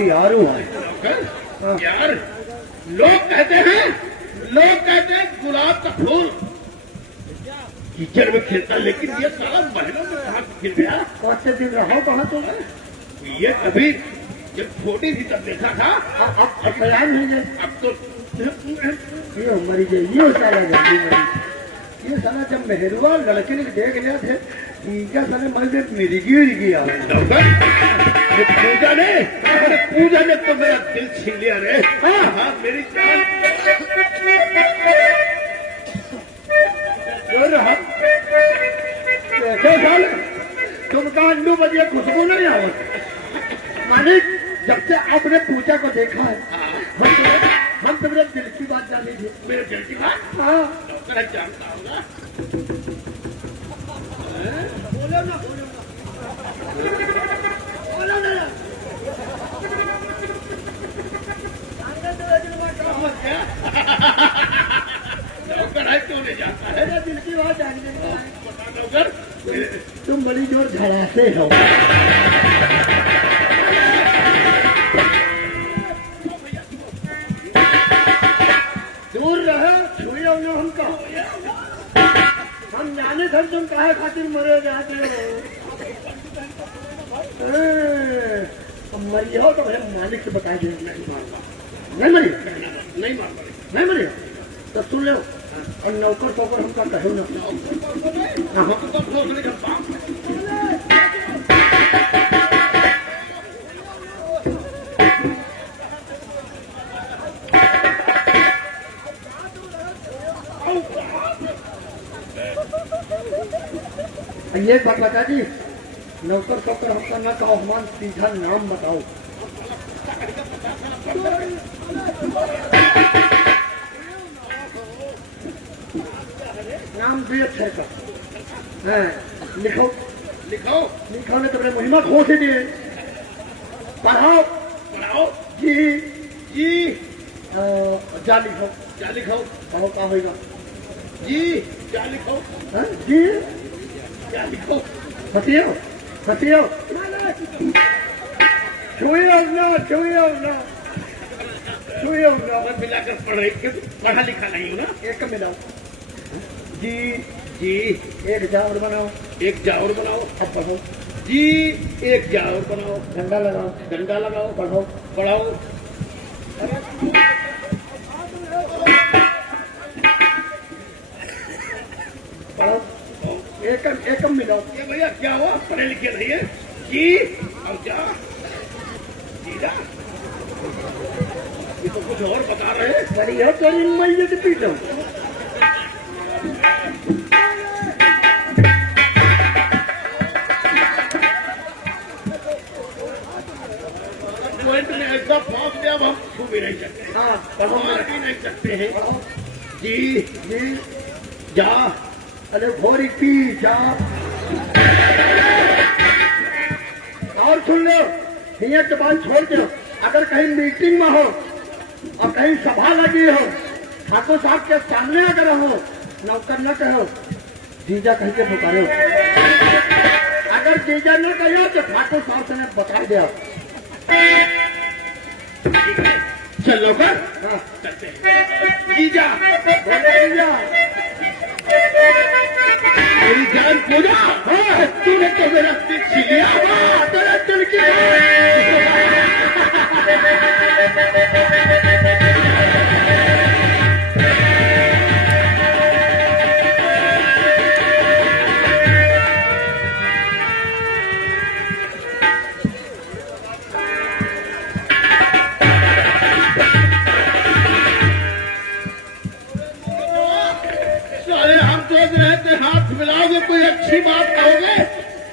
तैयार हुआ है। यार लोग कहते हैं गुलाब का फूल कीचड़ में खिलता, लेकिन ये सारा महीनों में कहाँ खिल गया? कौन दिन रहो कहाँ तुम? ये कभी जब छोटी थी तब देखा था, अब तैयार नहीं है। अब तो ये मरी गई, ये साला जल्दी मरी। ये साला जब मेहरुआ लड़के ने देख लिया थे क्या साले मर मेरी गिर आ पूजा ने तो मेरा दिल छीन लिया रे। हाँ मेरी जान साल तुमका अंडू बजे खुशबू नहीं आवत। मालिक जब से आपने पूजा को देखा है हम तुम्हारे दिल की बात जानी थी। मेरे दिल की बात? हाँ डॉक्टर जानता होगा। बोलो ना डॉक्टर है क्यों नहीं जाता है? मेरे दिल की बात जानने डॉक्टर तुम बड़ी जोर झड़ाते हो। दूर रहो, छुए हो ना हमको। हम जाने थे तुम काहे खातिर मरे जाते हो। मरी हो तो मेरे मालिक से बता दें। नहीं मरी नहीं मरी तो सुन लो। और नौकर फोकर हमका कहो ना। ये बात बता दी, नौकर फोकर हमका न कहो, हमान सीधा नाम बताओ। नाम दिए थे का लिखो लिखो लिखो ने तुमने महिमा खो से दिए। पढ़ाओ पढ़ाओ। जी जी जा लिखो कहो का होगा। जी क्या लिखो? जी क्या लिखो? फतियो छुए ना मिलाकर पढ़ रही, पढ़ा लिखा नहीं हो ना। एक मिलाओ। जी जी एक जावर बनाओ। एक जावर बनाओ। अब पढ़ो। जी एक जावर बनाओ। डंडा लगाओ। डंडा लगाओ। पढ़ो पढ़ाओ। पढ़ो एकम मिलाओ। ये भैया क्या हुआ? पढ़े लिखे नहीं है। जी और जा जीरा, ये तो कुछ और बता रहे हैं। बढ़िया तेरी मैयत पीटो। पॉइंट में ऐसा फाँस दिया, अब हम छू भी नहीं सकते। हाँ पढ़ो मार भी नहीं सकते हैं। जी जी जा अरे घोरी पी जा। और सुन लो, ये के बाद छोड़ दो। अगर कहीं मीटिंग में हो और कहीं सभा लगी हो, ठाकुर साहब के सामने अगर हो, नौकर न कहो जीजा कह के पुकारो। अगर जीजा न कहो तो ठाकुर साहब से बता दो। चलो कर हाँ चलते हैं। जीजा बोले जीजा। मेरी जान पूजा, तूने तो मेरा दिल छीन लिया। तेरे दिल की हाथ मिलाओगे, कोई अच्छी बात कहोगे,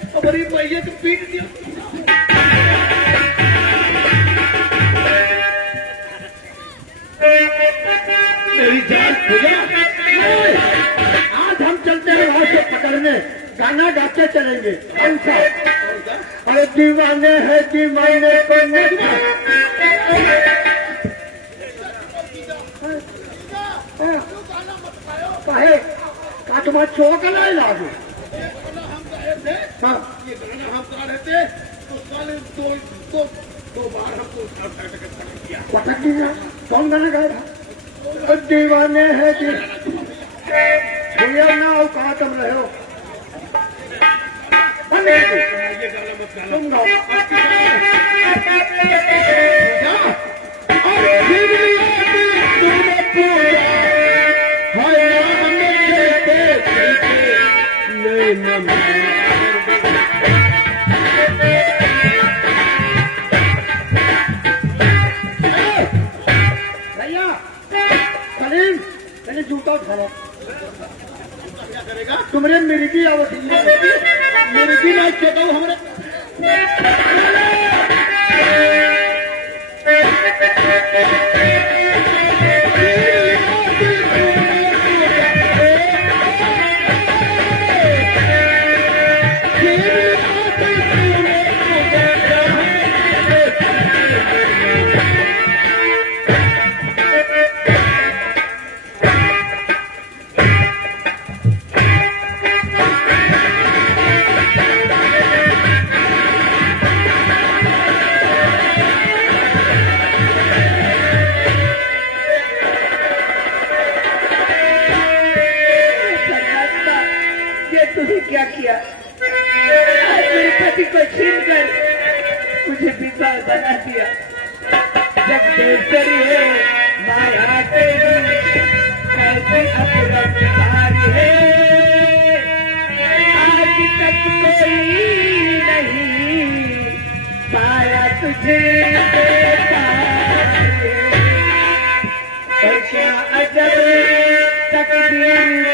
और बड़ी मैयत पीट दिया। मेरी जान पूजा, आज हम चलते हैं वहां से पकड़ने, गाना गाते चलेंगे। ऐसा अरे दीवाने है दीवाने को कहे का तुम्हारा चौक नहीं लागू। हम गए थे, हाँ ये गाना हम गा रहे थे, तो साले दो 2 बार हमको उठा के पटक दिया। पटक दिया? कौन गाना गा रहा? दीवाने है जी भैया ना औकात हम रहे हो। ये गाना मत गाना। तुम गाओ। भैया सलीम मैंने जूता उठाया। क्या करेगा? तुमरे मिर्गी आवत मिर्गी ना चेताऊ हमरे क्या किया? आज मेरे पति को छीनकर मुझे विधवा बना दिया। जब बेहतरी है माया तेरी कैसी अकरम तुम्हारी है। आज तक कोई नहीं पाया तुझे देखा पर क्या अजब तकदीर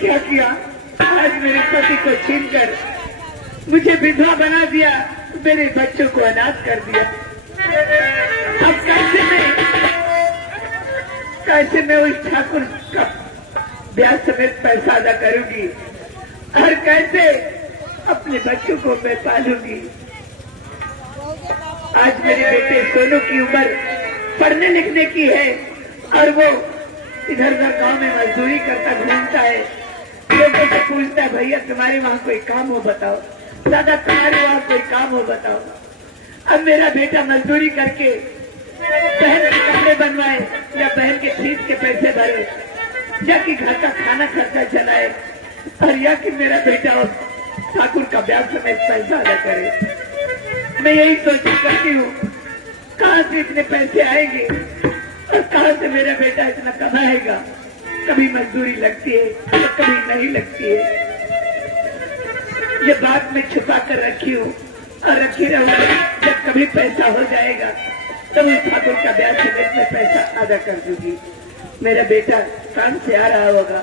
क्या किया? आज मेरे पति को छीनकर मुझे विधवा बना दिया, मेरे बच्चों को अनाथ कर दिया। अब कैसे मैं उस ठाकुर का ब्याज समेत पैसा अदा करूंगी और कैसे अपने बच्चों को मैं पालूंगी? आज मेरे बेटे सोनू की उम्र पढ़ने लिखने की है और वो इधर उधर गांव में मजदूरी करता घूमता है। लोगों से पूछता है भैया तुम्हारे वहाँ कोई काम हो बताओ, दादा तुम्हारे वहाँ कोई काम हो बताओ। अब मेरा बेटा मजदूरी करके बहन के कपड़े बनवाए या बहन के फीस के पैसे भरे या कि घर का खाना खर्चा चलाए और या कि मेरा बेटा ठाकुर का ब्याज समेत पैसा अदा करे। मैं यही सोच करती हूँ कहाँ से इतने पैसे आएंगे और कहाँ से मेरा बेटा इतना कमाएगा। कभी मजदूरी लगती है तो कभी नहीं लगती है। ये बात मैं छुपा कर रखी हूँ और रखी रहूंगी। जब कभी पैसा हो जाएगा तब उस ठाकुर का ब्याज समेत में पैसा अदा कर दूंगी। मेरा बेटा काम से आ रहा होगा,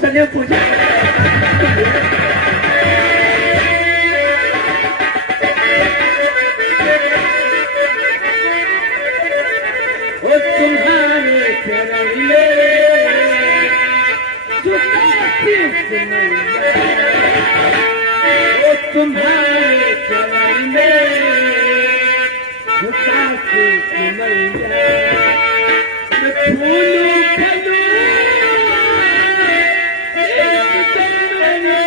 सदैव पूजा करता है। वो तुम्हारे चरण में झुका शीश मैया, वो तुम्हारे चरण में झुका शीश मैया। मैं फूलूं फलूं एक जन्म में,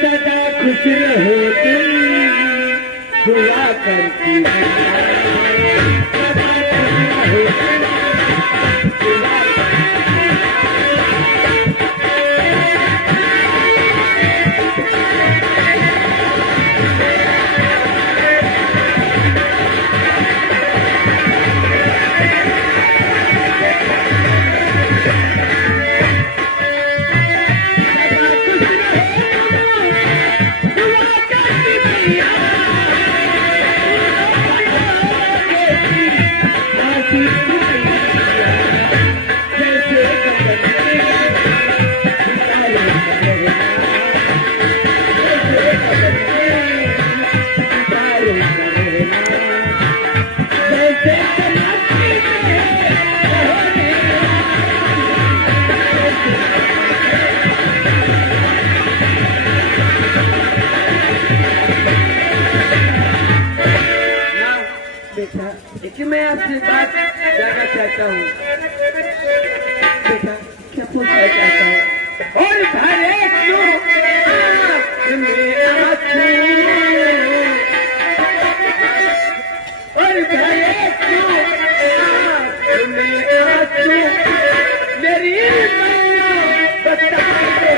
सदा खुश रहो तुम दुआ करती बेटा, देखिए मैं आपसे बात जानना चाहता हूँ। बेटा, क्या पूछना चाहता हूँ? और भरे क्यों मेरे आंसू, और भरे क्यों मेरे आंसू, मेरी मैया बता दे।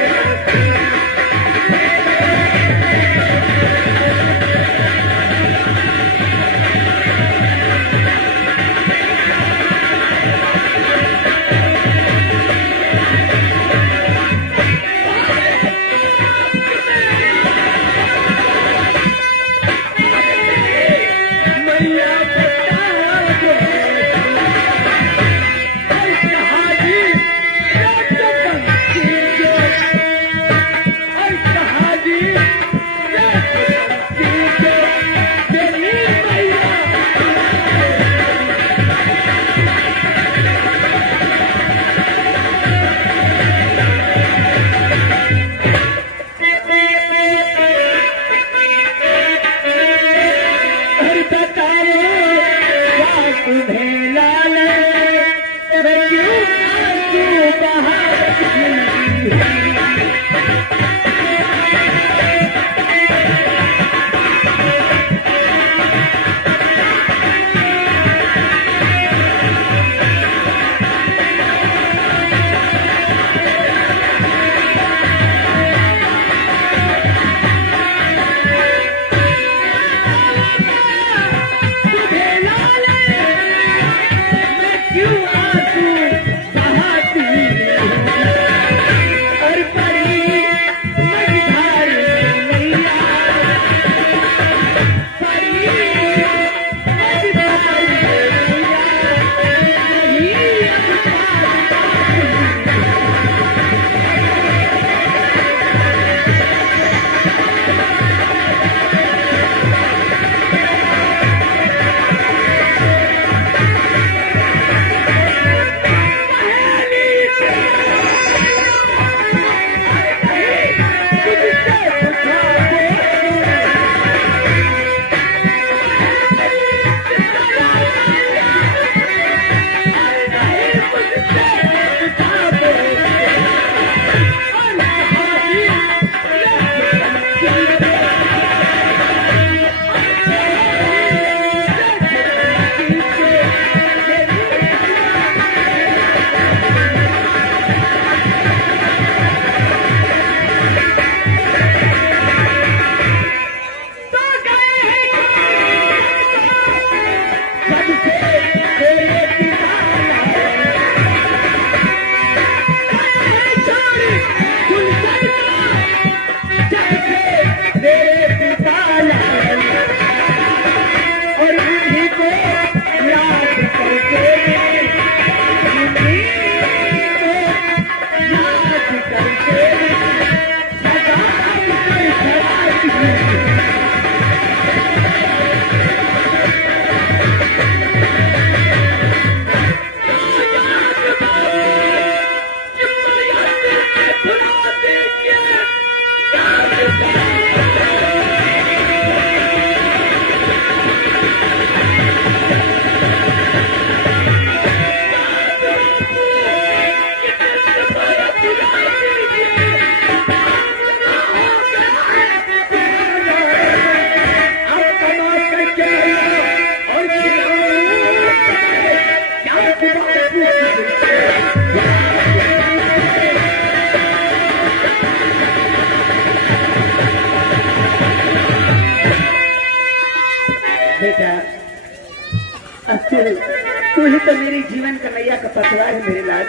जीवन का नैया का पतवार है मेरे लाल।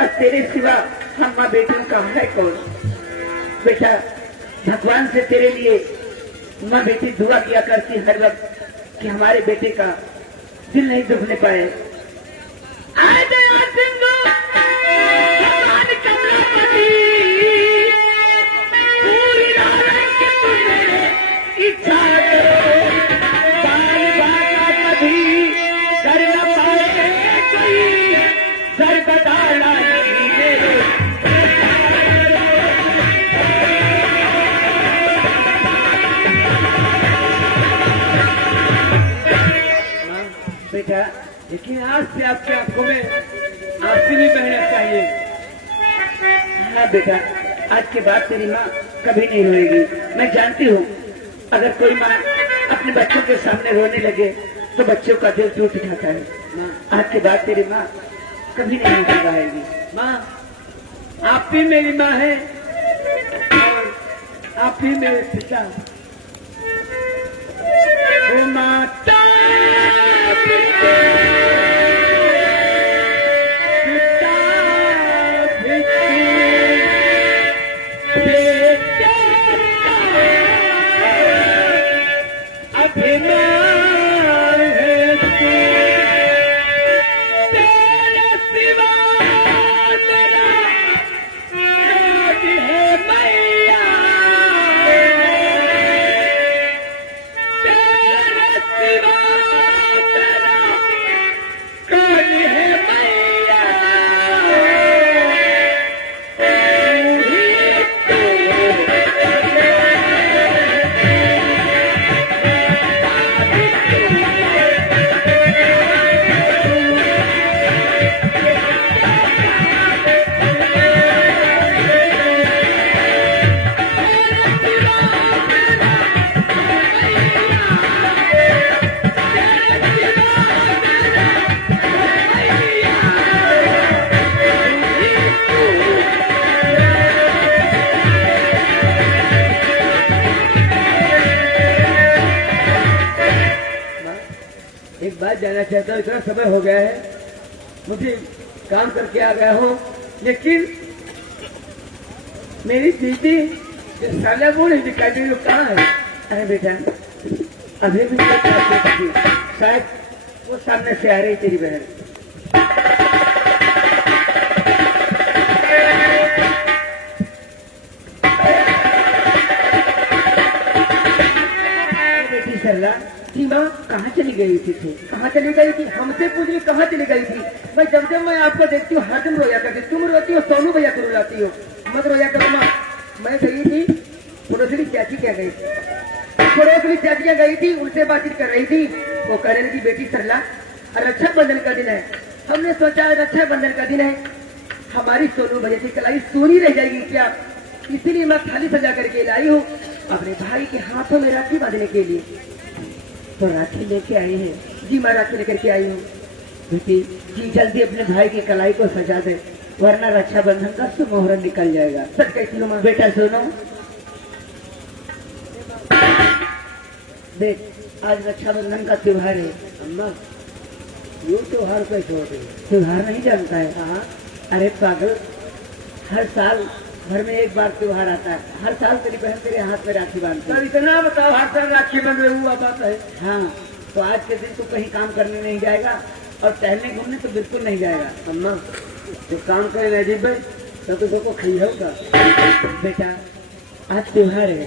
अब तेरे सिवा हम माँ बेटियों का है कौन? बेटा भगवान से तेरे लिए माँ बेटी दुआ किया करती हर वक्त कि हमारे बेटे का दिल नहीं दुखने पाए। आए दया सिंधु भगवान कमलापति, पूरी नारायण की तुझे इच्छा करो, बाल बाका कभी कर न पाए कोई, सर बताना नहीं मेरे। बेटा लेकिन आज से आपकी आंखों में आंसू भी बहना चाहिए। हाँ बेटा, आज के बाद तेरी माँ कभी नहीं रोएगी। मैं जानती हूँ अगर कोई माँ अपने बच्चों के सामने रोने लगे तो बच्चों का दिल टूट जाता है। आज के बाद तेरी माँ कभी नहीं रोती रहेगी। माँ आप ही मेरी माँ है और आप ही मेरे पिता। वो माता पिता एक बात जानना चाहता हूँ, इतना समय हो गया है, मुझे काम करके आ गया हूँ, लेकिन मेरी दीदी साला वो नहीं दिखाई दे रही, कहाँ है? अरे बेटा अभी भी शायद वो सामने से आ रही तेरी बहन। बेटी सरला जी माँ कहाँ चली गई थी? कहाँ चली गई थी? हमसे पूछ रही कहाँ चली गई थी? मैं जब जब मैं आपको देखती हूँ हरदम रोया करती, तुम रोती हो, सोनू भैया को रुलाती हो, मत रोया करो माँ। मैं गई थी पड़ोसरी चाची क्या गई थी, पड़ोसरी चाचियाँ गई थी, उनसे बातचीत कर रही थी। वो कह रही थी बेटी सरला रक्षाबंधन का दिन है, हमने सोचा रक्षाबंधन का दिन है, हमारी सोनू भैया की कलाई सोनी रह जाएगी क्या, इसीलिए मैं थाली सजा करके लाई हूँ अपने भाई के हाथों में राखी बांधने के लिए। तो राखी लेके आई है? जी मैं राखी लेकर के आई हूँ। बेटी जी जल्दी अपने भाई की कलाई को सजा दे, वरना रक्षाबंधन का सुमुहूर्त निकल जाएगा। सच कहती हूँ माँ। बेटा सुनो, देख आज रक्षाबंधन का त्योहार है। अम्मा ये त्योहार कैसे होते हैं? त्योहार नहीं जानता है? हाँ अरे पागल, हर साल घर में एक बार त्योहार आता है, हर साल तेरी बहन तेरे हाथ में राखी बांधती सर है। इतना बताओ, हर साल राखी बन रही हुआ बात है। हाँ तो आज के दिन तू कहीं काम करने नहीं जाएगा और टहलने घूमने तो बिल्कुल नहीं जाएगा। अम्मा तो काम करे नजीब भाई तो सबको खी होगा। बेटा आज त्योहार है,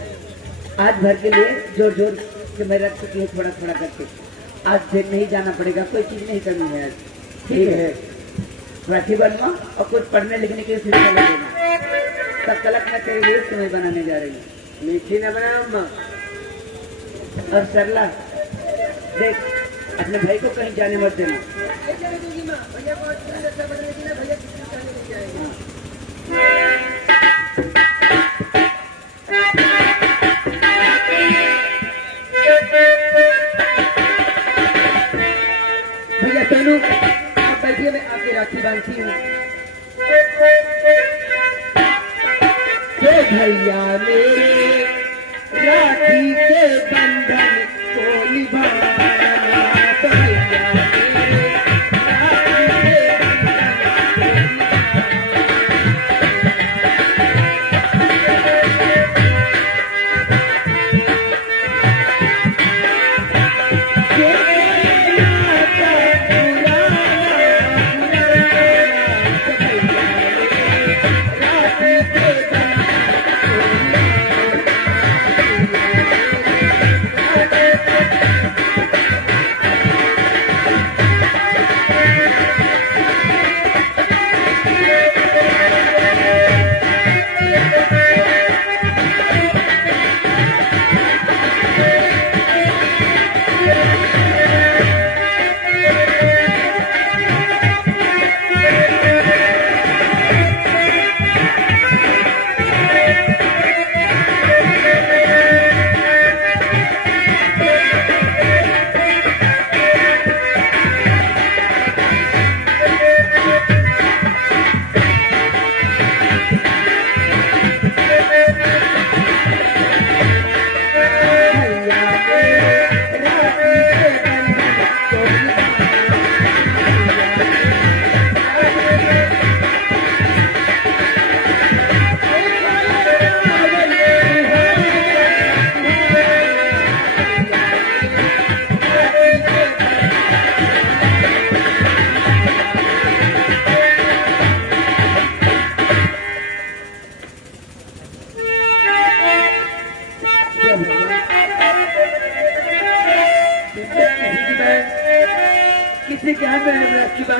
आज भर के लिए जोर जोर से मैं रख चुकी हूँ थोड़ा थोड़ा करके। आज फिर नहीं जाना पड़ेगा, कोई चीज नहीं करनी है आज, ठीक है? राखी बनवा और कुछ पढ़ने लिखने के लिए देना। सब कलक मैं तेरे लिए समय बनाने जा रही हूँ। मीठी न बनाया अम्मा। और सरला देख अपने भाई को कहीं जाने मत देना। भैया सोनू आप बैठिए, मैं आपकी राखी बांधती हूँ। भैया मेरे राखी के बंधन को निभाना, तो भैया मेरे राखी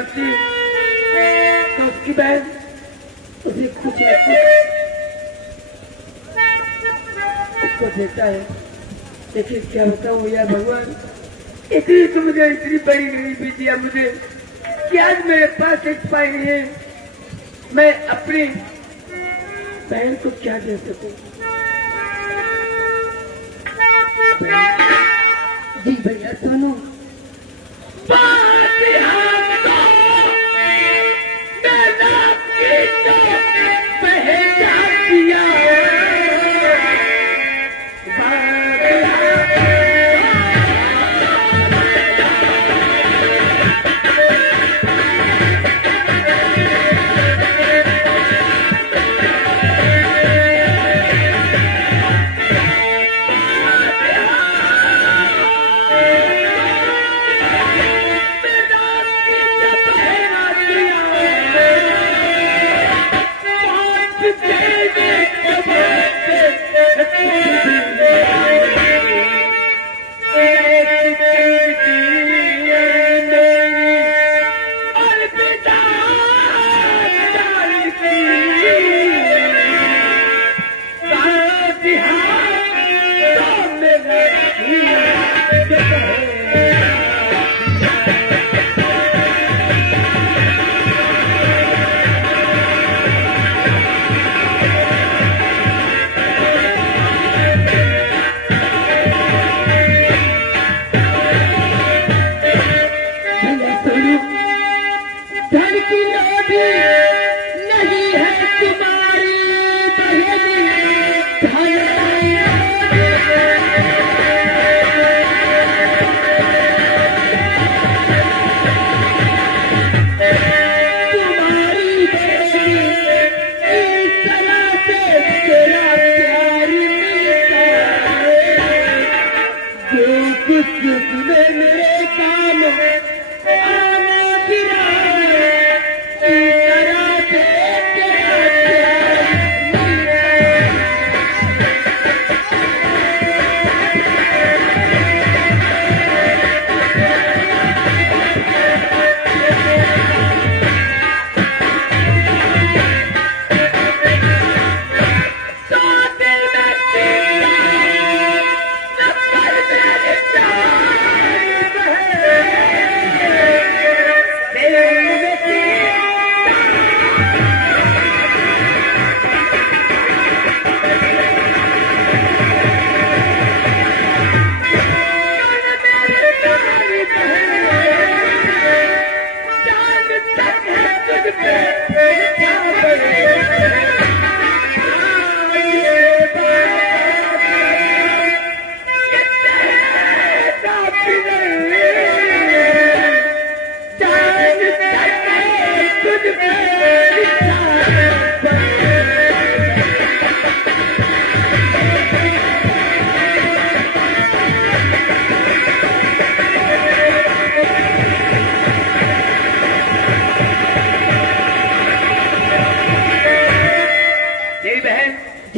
मारती तो उसकी बहन उसे कुछ न कुछ उसको देता है। लेकिन क्या बताऊं यार भगवान, इतनी तो मुझे इतनी बड़ी गरीबी दिया मुझे कि आज मेरे पास एक पाई नहीं है, मैं अपनी बहन को क्या दे सकूं। जी भैया सुनो,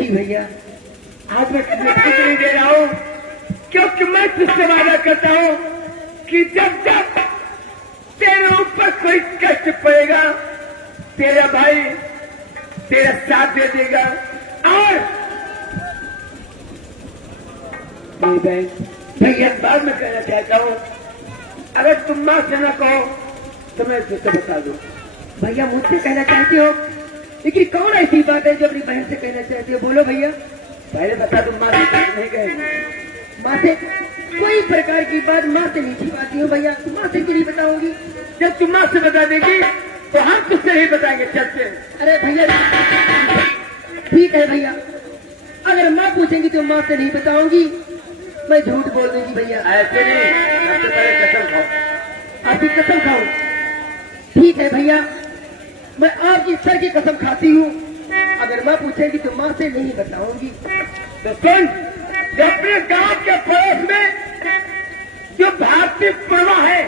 भैया आज मैं तुझे कुछ नहीं दे रहा हूँ, क्योंकि मैं तुझसे वादा करता हूँ कि जब जब तेरे ऊपर कोई कष्ट पड़ेगा तेरा भाई तेरा साथ दे देगा। और मेरी बहन भैया बाद में कहना चाहता हूँ, अगर तुम माँ से न कहो तो मैं तुझसे बता दूँ। भैया मुझसे कहना चाहती हो, लेकिन कौन ऐसी बात है जो अपनी बहन से कहना चाहती हो? बोलो भैया। पहले बता तुम माँ से नहीं कहेंगे। माँ से कोई प्रकार की बात माँ से नहीं छिपाती हो भैया, माँ से क्यों नहीं बताऊंगी? जब तुम माँ से बता देगी तो हम तुझसे नहीं बताएंगे, चलते। अरे भैया ठीक है भैया, अगर माँ पूछेंगी तो माँ से नहीं बताऊंगी, मैं झूठ बोल दूंगी भैया। ऐसे नहीं, सबसे पहले कसम खाओ। आपकी कसम खाओ? ठीक है भैया, मैं आपकी सर की कसम खाती हूँ, अगर माँ पूछेगी तो माँ से नहीं बताऊंगी। तो सुन, अपने गांव के पड़ोस में जो भारतीय पुरवा है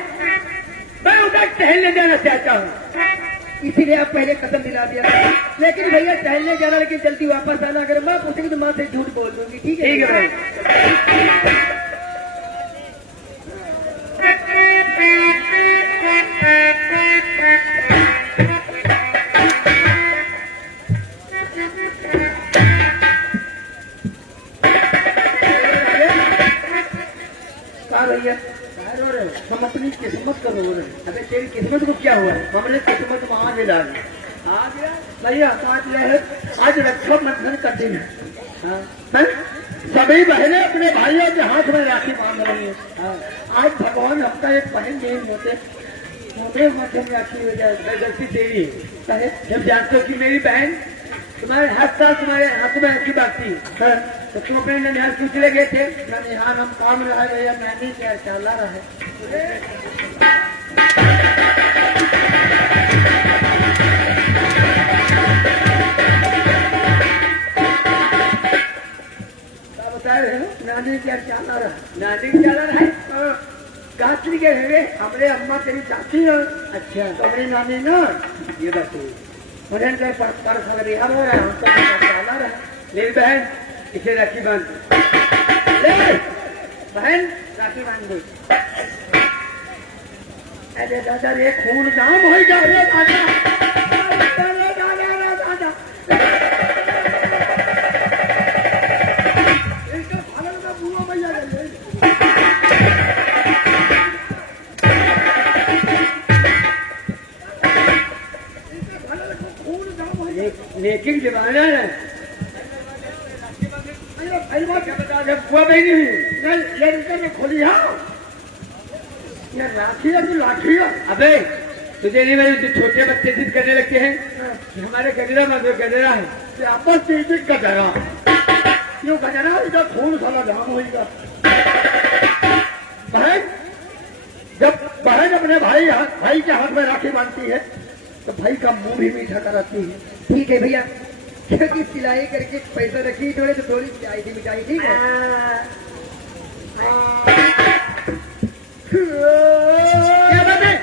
मैं उधर टहलने जाना चाहता हूँ, इसीलिए आप पहले कसम दिला दिया। लेकिन भैया टहलने जाना, लेकिन जल्दी वापस आना, अगर माँ पूछेगी तो माँ से झूठ बोल दूंगी। ठीक है? ठीक है। अपने किस्मत में आ गिरा भैया बात यह है आज रक्षाबंधन का दिन है हैं? सभी बहनें अपने भाइयों के हाथ में राखी बांध रही है आज भगवान आपका एक बहन नहीं होते मोटे मध्यम राखी हो जाए गलती तेरी है जब जानते हो कि मेरी बहन तुम्हारे हाथ साल तुम्हारे हाथ में ऐसी बात थी तो तुम अपने ननिहाल क्यों चले गए थे ननिहाल हम काम रहा भैया मैंने क्या चला रहा है नानी क्या चला रहा नानी चला रहा है गात्री के हुए हमारे अम्मा तेरी चाची है अच्छा तो हमारी नानी ना ये बात मुझे पर रिहार हो रहा है हम तो चला रहा मेरी बहन इसे राखी बांध ले बहन राखी बांध दो अरे दादा रे खून जाम हो जा रे दादा लेकिन जमाना है नहीं खोली ये राखी है तू लाठी है अबे तुझे नहीं मेरे छोटे बच्चे जिद करने लगते हैं कि हमारे गजरा मजो गजरा है आपस में गजरा क्यों गजरा इधर खून साला जाम होगा बहन जब बहन अपने भाई के हाथ में राखी बांधती है तो भाई का मुंह भी मीठा कराती है ठीक है भैया क्योंकि सिलाई करके पैसा रखी थोड़े तो थोड़ी सिलाई थी मिठाई ठीक है क्या बात है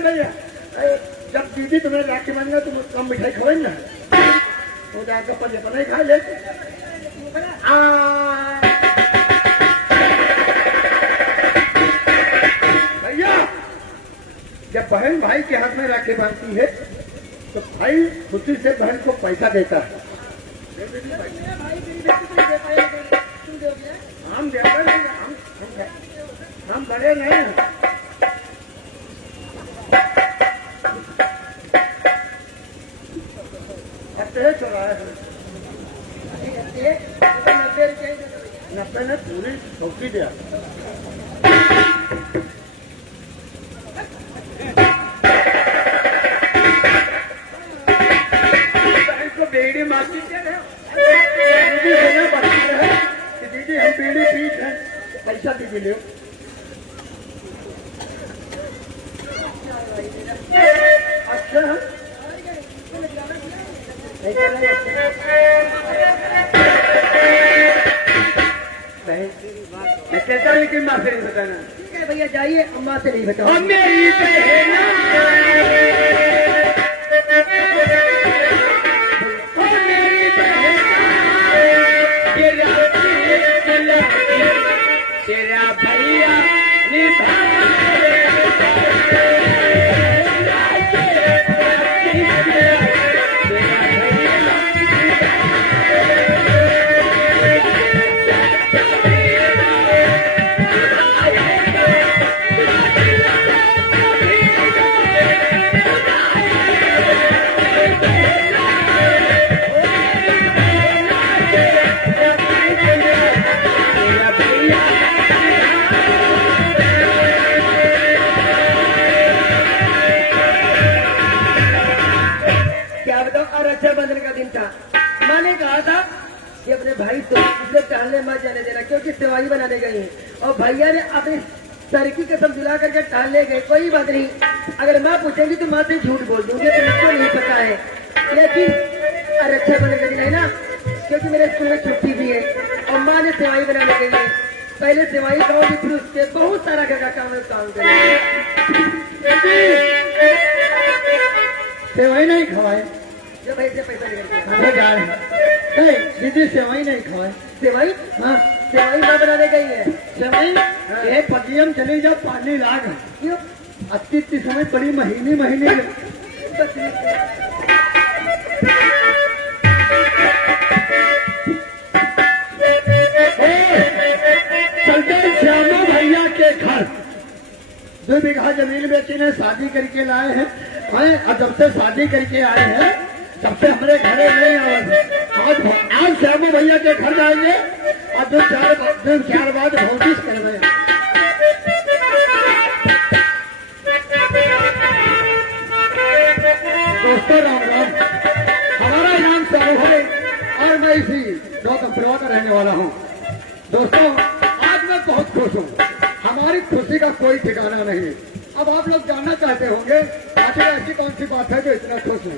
भैया जब दीदी तुम्हें राखी बांधेगा तुम कम मिठाई खाओगे ना वो जाकर पल्ले पर नहीं खा ले भैया जब बहन भाई के हाथ में राखी बांधती है तो भाई खुशी से बहन को पैसा देता है हम देते नहीं हम बड़े नहीं हैं नब्बे ने पूरी ठोकी दिया बेड़ी मारती दीदी हम बेड़ी पीठ है पैसा दीदी ले अच्छा कहता लेकिन माँ से नहीं बताना ठीक है भैया जाइए अम्मा से नहीं बताओ मेरी तेरा भैया रक्षाबंधन का दिन था माँ ने कहा था कि अपने भाई तो इसे टहलने मत जाने देना क्योंकि सेवाई बनाने गई है और भैया ने अपने सर की कसम दिला करके टहलने गए कोई बात नहीं अगर माँ पूछेंगी तो माँ से झूठ बोल दूंगी तो मुझको नहीं पता है लेकिन रक्षाबंधन का दिन है ना क्योंकि मेरे स्कूल में छुट्टी भी है और माँ ने सेवाई बनाने के लिए पहले सेवाई खाओगी फिर उससे बहुत सारा घर का काम करेंगे सेवाई नहीं खवाए जो भाई से पैसा नहीं दीदी सेवाई नहीं खवाए सेवाई हाँ सेवाई माँ बनाने गई है सेवाई एक पटियम चले जाओ पानी लाग क्यों अति समय बड़ी महीने 2 बीघा जमीन बेची ने शादी करके लाए हैं। और जब से शादी करके आए हैं तब से हमारे घरे नहीं आए। आज श्यामू भैया के घर जाएंगे और 2-4 बाद भौतिक कर रहे हैं। दोस्तों राम राम, हमारा नाम श्यामू है और मैं इसी गौतमपुरा का रहने वाला हूँ। दोस्तों आज मैं बहुत खुश हूँ, हमारी खुशी का कोई ठिकाना नहीं। अब आप लोग जानना चाहते होंगे आखिर ऐसी कौन सी बात है जो इतना खुश है।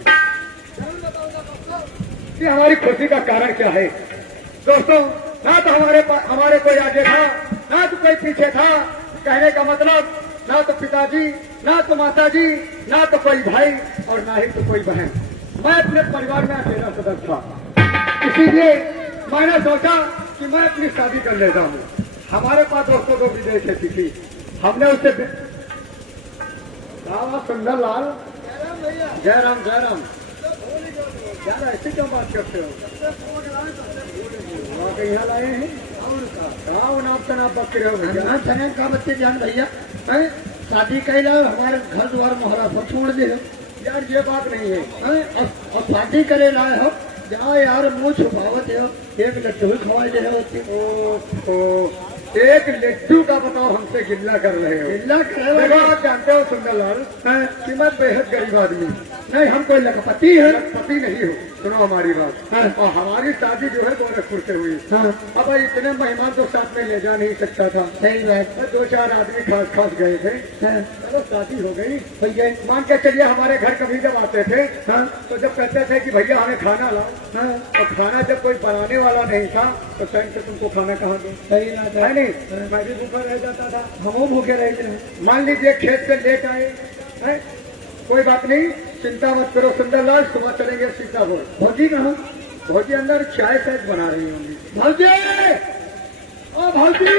जरूर बताऊंगा दोस्तों कि हमारी खुशी का कारण क्या है। दोस्तों ना तो हमारे कोई आगे था, ना तो कोई पीछे था। कहने का मतलब ना तो पिताजी, ना तो माताजी, ना तो कोई भाई और ना ही तो कोई बहन। मैं अपने परिवार में अकेला सदस्य था। इसीलिए मैंने सोचा कि मैं अपनी शादी कर लेता हूँ। हमारे पास दोस्तों को विदेश है तिथि, हमने उससे सुंदर लाल जय राम ज्यादा ऐसे क्यों बात करते हो? यहाँ लाए हैं आपका नाम बात कर रहे हो का बच्चे जान भैया शादी कैला हमारे घर द्वार मोहरा पर छोड़ दे यार, ये बात नहीं है। और शादी करे लाए हो जहाँ यार मुँह छुपावत है, एक लड्डू खवाए दे हो। एक लड्डू का बताओ हमसे गिल्ला कर रहे हो। गिल्ला कर रहे हो? आप जानते हो सुंदरलाल कि मैं बेहद गरीब आदमी नहीं, हम कोई लखपति है, लखपति नहीं हो। सुनो हमारी बात। और हमारी शादी जो है गोरखपुर से हुई। अब इतने मेहमान तो साथ में ले जा नहीं सकता था। सही बात। 2-4 आदमी खास गए थे। चलो शादी हो गई। भैया मान के चलिए हमारे घर कभी जब आते थे तो जब कहते थे कि भैया हमें खाना लाओ, और खाना जब कोई बनाने वाला नहीं था तो टाइम से तुमको खाना कहाँ दो। सही बात है। नहीं मैं भी भूखा रह जाता था, हम भूखे रहते हैं। मान लीजिए खेत से लेकर आए, कोई बात नहीं, चिंता मत करो सुंदरलाल, सुबह चलेंगे सीतापुर। भौजी कहाँ? भौजी अंदर चाय शायद बना रही होंगी। भौजी ओ भौजी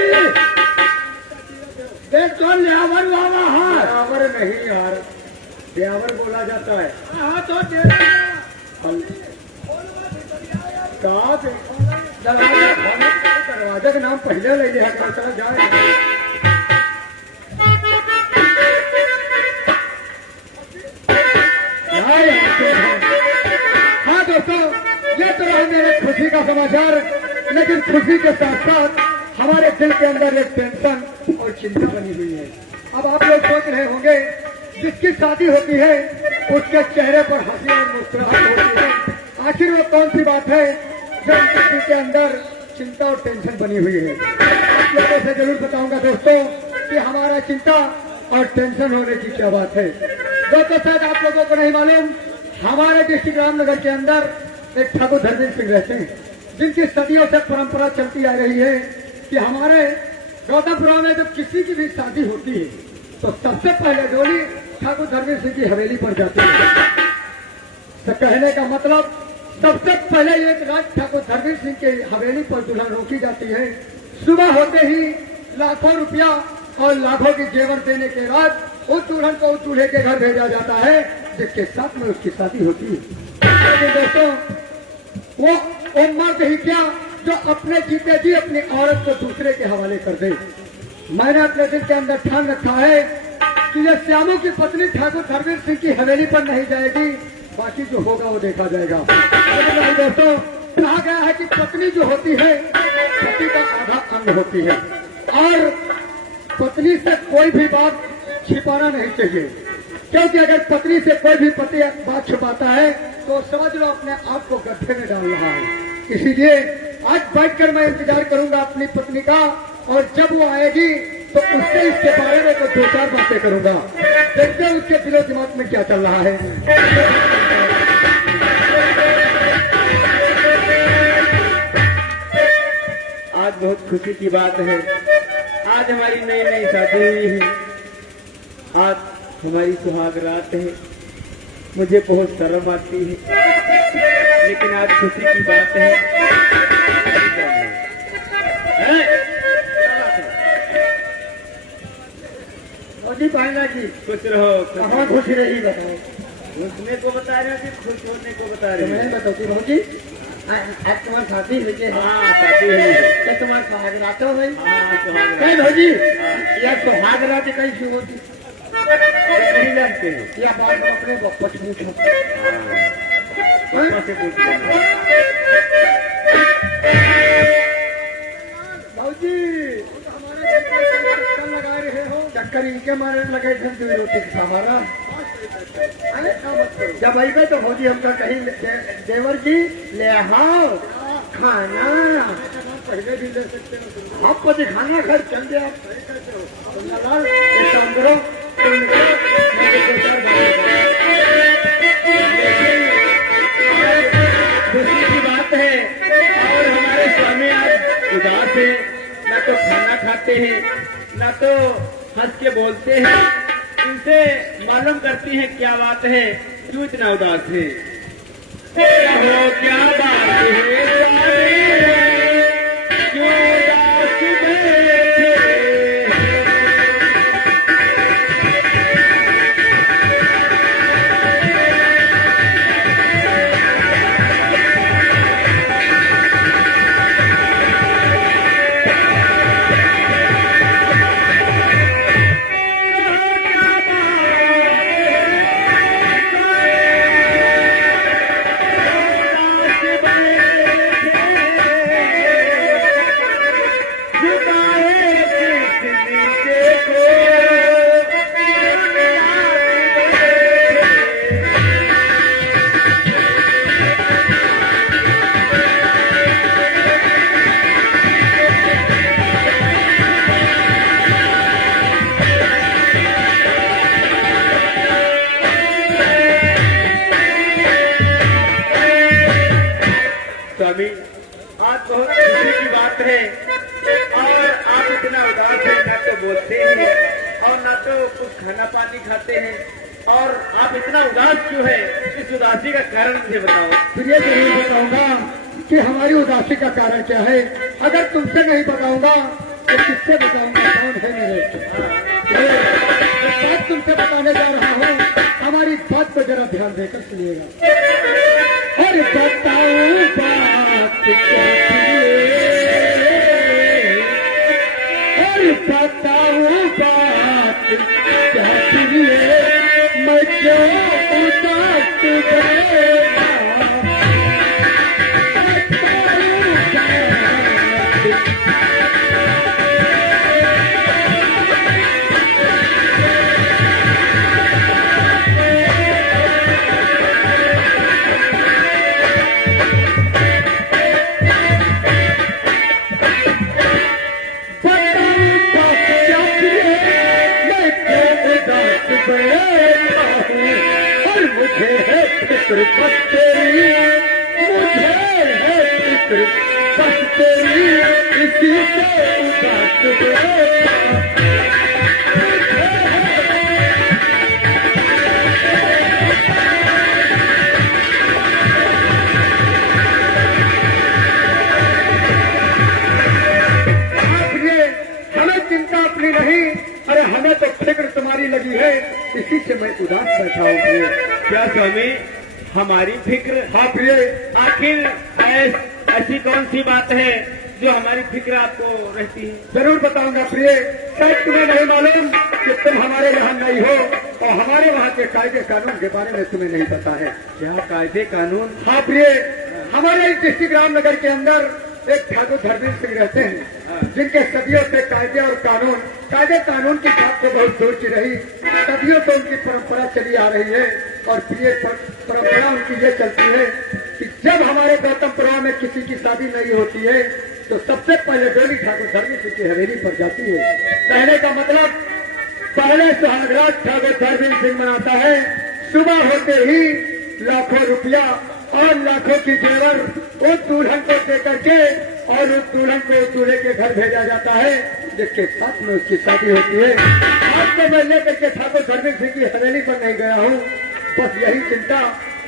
देख कौन ल्यावर वाला है। ल्यावर नहीं यार, ल्यावर बोला जाता है। हाँ तो दरवाजा का नाम पहले ले लिया करता जाए। हाँ दोस्तों ये तो रहा मेरे खुशी का समाचार, लेकिन खुशी के साथ साथ हमारे दिल के अंदर एक टेंशन और चिंता बनी हुई है। अब आप लोग सोच रहे होंगे जिसकी शादी होती है उसके चेहरे पर हंसी और मुस्कुराहट होती है। आखिर वो कौन सी बात है जो उनके दिल के अंदर चिंता और टेंशन बनी हुई है? आप लोगों से जरूर बताऊंगा दोस्तों कि हमारा चिंता और टेंशन होने की क्या बात है। दोस्तों शायद आप लोगों को नहीं मालूम, हमारे डिस्ट्रिक्ट रामनगर के अंदर एक ठाकुर धर्मेंद्र सिंह रहते हैं, जिनकी सदियों से परंपरा चलती आ रही है कि हमारे गौतमपुरा में जब किसी की भी शादी होती है तो सबसे पहले डोली ठाकुर धर्मेंद्र सिंह की हवेली पर जाती है। तो कहने का मतलब सबसे पहले एक रात ठाकुर धर्मेंद्र सिंह की हवेली पर दुल्हन रोकी जाती है। सुबह होते ही लाखों रुपया और लाखों की जेवर देने के बाद उस दुल्हन को उस दूल्हे के घर भेजा जाता है जिसके साथ में उसकी शादी होती है। लेकिन दोस्तों वो मर्द ही क्या जो अपने जीते जी अपनी औरत को दूसरे के हवाले कर दे। मैंने अपने दिल के अंदर ठान रखा है कि ये श्यामू की पत्नी ठाकुर धर्मेंद्र सिंह की हवेली पर नहीं जाएगी, बाकी जो होगा वो देखा जाएगा। लेकिन दोस्तों कहा गया है कि पत्नी जो होती है पति का आधा अंग होती है और पत्नी से कोई भी बात छिपाना नहीं चाहिए, क्योंकि अगर पत्नी से कोई भी पति बात छुपाता है तो समझ लो अपने आप को गड्ढे में डाल रहा है। इसीलिए आज बैठकर मैं इंतजार करूंगा अपनी पत्नी का, और जब वो आएगी तो उससे इसके बारे में तो 2-4 बातें करूंगा। देखते हैं उसके दिलो दिमाग में क्या चल रहा है। आज बहुत खुशी की बात है, आज हमारी नई शादी हुई है, आज हमारी सुहाग रात है। मुझे बहुत शर्म आती है, लेकिन आज खुशी की बात है। जी पाएगा जी खुश रहो। कहाँ खुश रही बताओ? खुशने को बता रहे हैं, खुश होने को बता रहे हैं। मैं बताती बहू जी आज तुम्हारी शादी हुई है। हाँ शादी हुई है। क्या तुम्हारी सुहाग रात हो भाई? हाँ सुहाग कहीं भौजी यार सुहाग रात कहीं शुरू होती? नहीं जानते हैं। या बात हम अपने बप्पा से पूछो। पापा से पूछते हैं। भाजी चक्कर लगा रहे हो? चक्कर इनके मारे लगे थे रोटी का हमारा। जब आई गए तो भौजी हमका कहीं देवर जी ले आओ खाना। पहले भी ले सकते हैं आप पति खाना घर चल गए आप काम करो। खुशी की बात है और हमारे स्वामी आज उदास है, न तो खाना खाते हैं न तो हंस के बोलते हैं। इनसे मालूम करती हैं क्या बात है, क्यों इतना उदास है। क्या बात है क्यों उदास बैठे? स्वामी आज बहुत खुशी की बात है और आप इतना उदास है, ना तो बोलते हैं और ना तो कुछ खाना पानी खाते हैं। और आप इतना उदास क्यों है? इस उदासी का कारण मुझे बताओ। फिर ये जरूर बताऊंगा कि हमारी उदासी का कारण क्या है। अगर तुमसे नहीं बताऊंगा तो किससे बताऊंगा? कौन है मेरे? जो बात तुमसे बताने जा रहा हूँ हमारी बात को जरा ध्यान देकर सुनिएगा। अरे बताओ बात क्या अरे बताओ बात क्या मैं क्यों उदास बैठा? मुझे है फिक्र बस तेरी, मुझे है फिक्र बस तेरी, इसी से उदास बैठा। हमें चिंता अपनी नहीं, अरे हमें तो फिक्र तुम्हारी लगी है, इसी से मैं उदास बैठा हूँ। क्या स्वामी हमारी फिक्र? हाँ प्रिय, आखिर ऐसी कौन सी बात है जो हमारी फिक्र आपको रहती है? जरूर बताऊंगा प्रिय। शायद तुम्हें नहीं मालूम कि तुम हमारे यहाँ नहीं हो और हमारे वहाँ के कायदे कानून के बारे में तुम्हें नहीं पता है। क्या कायदे कानून? हाँ प्रिय, हमारे इस डिस्ट्रिक्ट रामनगर के अंदर एक ठाकुर धर्मेंद्र सिंह रहते हैं, जिनके सदियों से कायदे कानून की बात से बहुत दूर की रही। सदियों से उनकी परंपरा चली आ रही है और प्रिय परंपरा उनकी ये चलती है कि जब हमारे गौतमपुरा में किसी की शादी नहीं होती है तो सबसे पहले डोली ठाकुर धर्मेंद्र सिंह की हवेली पर जाती है। कहने का मतलब पहले सुहागरात ठाकुर धर्मेंद्र सिंह मनाता है। सुबह होते ही लाखों रुपया और लाखों की जेवर उस दुल्हन को दे करके और उस दुल्हन को उस दूल्हे के घर भेजा जाता है, जिसके साथ में उसकी शादी होती है। आज तो मैं लेकर के ठाकुर धर्मेंद्र सिंह की हवेली पर नहीं गया हूँ, बस यही चिंता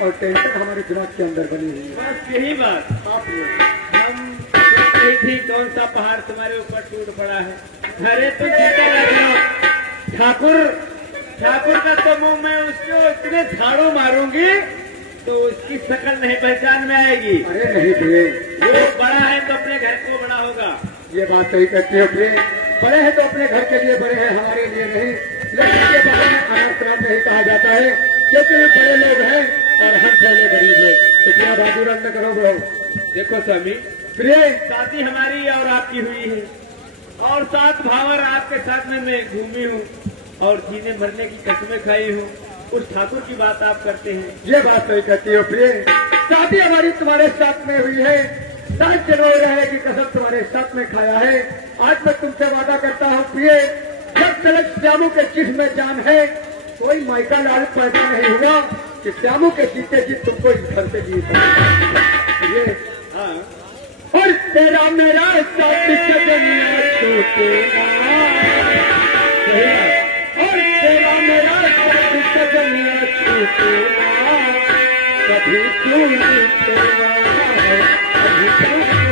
और टेंशन हमारे दिमाग के अंदर बनी हुई है। बस यही बात। आप हम सोचते थी कौन सा पहाड़ तुम्हारे ऊपर टूट पड़ा है। अरे तो चिंता लगा, ठाकुर का तो मुंह में उसको इतने झाड़ू मारूंगी तो उसकी शक्ल नहीं पहचान में आएगी। अरे नहीं प्रिय, वो बड़ा है तो अपने घर को बड़ा होगा। ये बात सही कहते हो प्रिय, बड़े हैं तो अपने घर के लिए बड़े हैं, हमारे लिए नहीं। लेकिन ये बहाना अनाथ राम नहीं कहा जाता है, कितने बड़े लोग हैं और हम पहले गरीब लोग। इतना बाबू रंग न करो ब्रो। देखो स्वामी, प्रिय शादी हमारी और आपकी हुई है और 7 भावर आपके साथ में मैं घूमी हूँ और जीने मरने की कसमें खाई हूँ। उस ठाकुर की बात आप करते हैं। ये बात सही कहती हो प्रिय, शादी हमारी तुम्हारे साथ में हुई है, 7 जन्मों रहने की कसम तुम्हारे साथ में खाया है। आज मैं तुमसे वादा करता हूँ प्रिय, जब तक श्यामू के जिस्म में जान है, कोई मायका लाल पैदा नहीं हुआ कि श्यामू के जीते जी तुमको इस घर से जी ये हाँ, और तेरा मेरा साथ सजनिया छूटेगा, और तेरा मेरा साथ सजनिया छूटेगा, कभी क्यों नहीं छूटेगा, कभी क्यों नहीं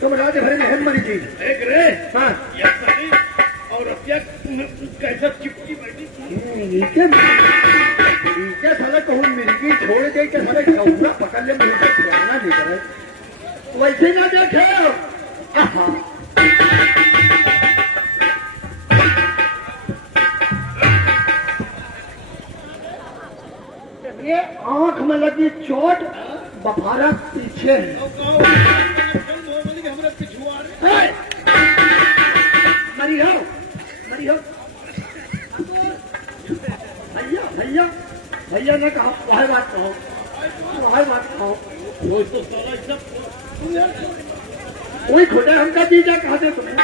तुम राज भर में मरी गई। एक रे हाँ ये साली और अब क्या कैसा चिपकी बैठी क्या साला कहूँ मिर्गी छोड़ गई के साले कौड़ा पकड़ ले मुझे खिलाना नहीं करे, वैसे ना देखे। आहा ये आंख में लगी चोट, बफारा पीछे है। मरी हो भैया भैया भैया ने कहा वह बात कहो, वह बात कहो। कोई खोटे हमका दीजा कहा दे तुम्हें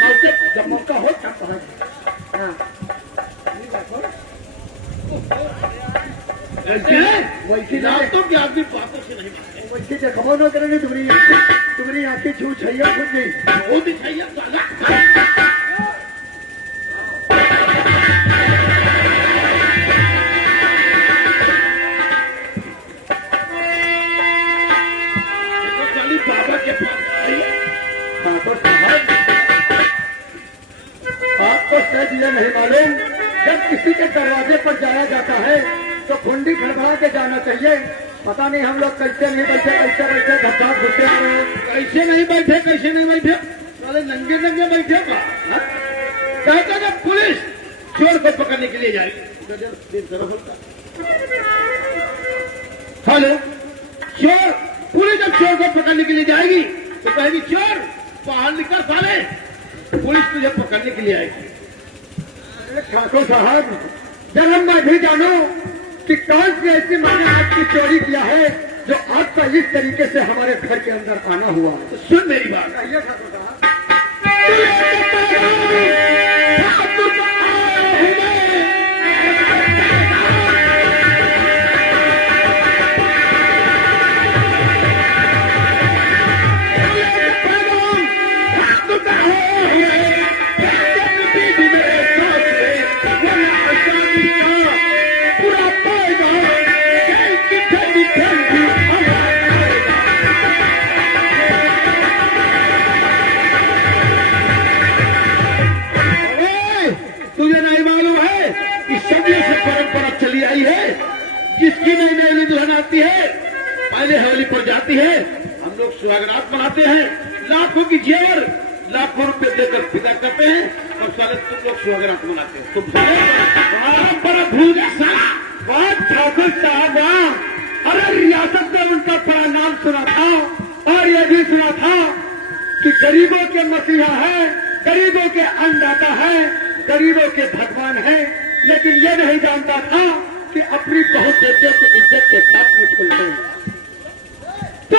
मौके जब मौका हो तब पड़ा। हाँ वैसी तो क्या आदमी बातों से नहीं मानते। वैसे जखमो न करेंगे तुम्हारी आंखें छू छैया खुद गई वो भी छैया साला। बाबा के पास आपको शायद ये नहीं मालूम, जब किसी के दरवाजे पर जाया जाता है तो कुंडी खड़खड़ा के जाना चाहिए। पता नहीं हम लोग कैसे नहीं बैठे, कैसे बैठे धक्का घुसे आ रहे हैं। कैसे नहीं बैठे साले नंगे बैठे का। कहते ना पुलिस चोर को पकड़ने के लिए जाएगी। हेलो, चोर पुलिस जब चोर को पकड़ने के लिए जाएगी तो कहेगी चोर बाहर निकल साले, पुलिस तुझे पकड़ने के लिए आएगी। ठाकुर साहब, जब हम मैं भी जानू कि कौन सी ऐसी मैंने आपकी चोरी किया है जो आपका इस तरीके से हमारे घर के अंदर आना हुआ है। तो सुन मेरी बात। आइए ठाकुर साहब। इसकी नई नई दुल्हन आती है, पहले हवेली पर जाती है, हम लोग सुहागरात मनाते हैं, लाखों की जेवर, लाखों रुपए देकर फिदा करते हैं, और साले तुम लोग सुहागरात मनाते हो। तुम बड़ा भूल गया साला। बात ठाकुर साहब, अरे रियासत में उनका बड़ा नाम सुना था, और यह भी सुना था कि गरीबों के मसीहा है, गरीबों के अन्नदाता है, गरीबों के भगवान है, लेकिन यह नहीं जानता था कि अपनी बहुत बेटे की इज्जत के साथ में खेलते हैं। तो